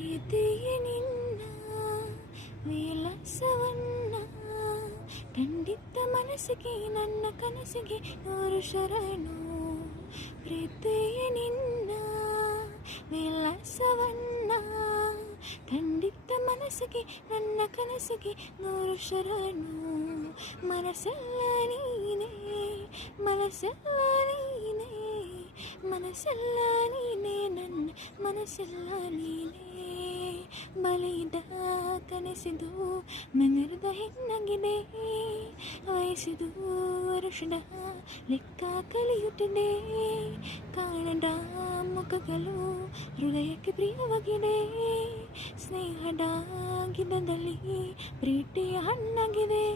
ಪ್ರೀತಿಯೇ ನಿನ್ನ ವಿಲಾಸವನ್ನ ಖಂಡಿತ ಮನಸ್ಸಿಗೆ ನನ್ನ ಕನಸಿಗೆ ನೂರು ಶರಣು. ಪ್ರೀತಿಯೇ ನಿನ್ನ ವಿಲಾಸವನ್ನ ಖಂಡಿತ ಮನಸ್ಸಿಗೆ ನನ್ನ ಕನಸಿಗೆ ನೂರು ಶರಣು. ಮನಸ್ಸೆಲ್ಲ ನೀನೇ, ಮನಸ್ಸೆಲ್ಲ ನೀನೇ, ಮನಸ್ಸೆಲ್ಲ ನೀನೇ, ನನ್ನ ಮನಸ್ಸೆಲ್ಲ ನೀನೇ. ಬಲಿದ ಕನಸಿದು ನಗರದ ಹೆಣ್ಣಾಗಿದೆ, ವಯಸ್ಸಿದು ವರುಷದ ಲೆಕ್ಕ ಕಲಿಯುತ್ತಿದೆ. ಕಾಣದ ಮುಖಗಳು ಹೃದಯಕ್ಕೆ ಪ್ರಿಯವಾಗಿದೆ, ಸ್ನೇಹದ ಗಿಡದಲ್ಲಿ ಪ್ರೀತಿಯ ಹಣ್ಣಾಗಿದೆ.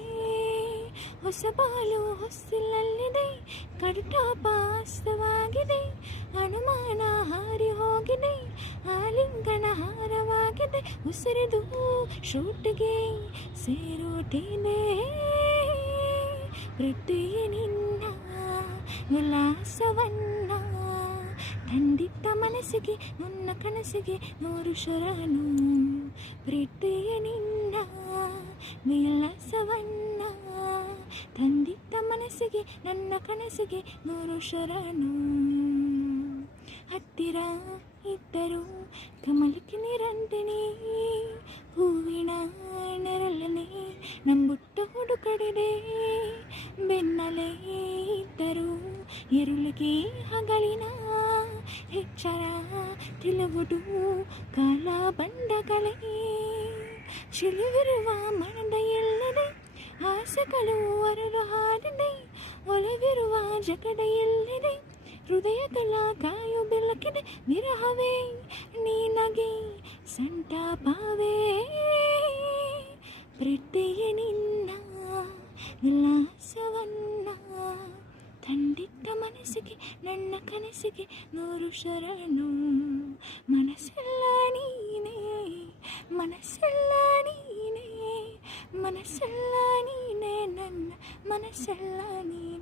ಹೊಸ ಬಾಳು ಹೊಸ್ತಿಲಲ್ಲಿದೆ, ಕಡಟ ಪಾಸ್ತವಾಗಿದೆ, ಅನುಮಾನ ಹಾರಿ ಹೋಗಿದೆ, ಆಲಿಂಗನ ಹಾರವಾಗಿದೆ. ಉಸಿರಿದು ಶೂಟಿಗೆ ಸೇರುತ್ತೇನೆ, ಪ್ರೀತಿಯೇ ನಿನ್ನ ವಿಲಾಸವನ್ನ ಖಂಡಿತ ಮನಸ್ಸಿಗೆ ನನ್ನ ಕನಸಿಗೆ ನೂರು ಶರಣು. ಪ್ರೀತಿಯೇ ನಿನ್ನ ವಿಲಾಸವನ್ನ ಖಂಡಿತ ಮನಸ್ಸಿಗೆ ನನ್ನ ಕನಸಿಗೆ ನೂರು ಶರಣು. ಹತ್ತಿರ ಇದ್ದರು ಕಮಲಕ್ಕೆ ನಿರಂತನೇ, ಹೂವಿನ ನೆರಳನೆ ನಂಬುಟ್ಟ ಹುಡುಕಡಿದೆ. ಬೆನ್ನಲೇ ಇದ್ದರು ഇരുಳಿಗೆ ಹಗಲಿನ ಎಚ್ಚರ ತಿಳಿಯುವುದು ಕಾಲ ಬಂದಗಳೇ. ಚಿಲಿವಿರುವ ಮನದ ಎಲ್ಲದೆ ಆಸೆಗಳು ಹೊರಡು ಹಾಡಿದೆ, ಒಲವಿರುವ ಜಗದ ಎಲ್ಲಿದೆ ಹೃದಯಗಳ ಕಾಯು ಬೆಳಕಿದೆ. ವಿರಹವೇ ನಿನಗೆ ಸಂತಾಪವೇ, ಪ್ರೀತಿಯೇ ನಿನ್ನ ವಿಲಾಸವನ್ನ ಖಂಡಿತ ಮನಸ್ಸಿಗೆ ನನ್ನ ಕನಸಿಗೆ ನೂರು ಶರಣು. ಮನಸ್ಸೆಲ್ಲ ನೀನೇ, ಮನಸ್ಸೆಲ್ಲ ನೀನೇ, ಮನಸ್ಸೆಲ್ಲ ನೀನೇ, ನನ್ನ ಮನಸ್ಸೆಲ್ಲ ನೀನೇ.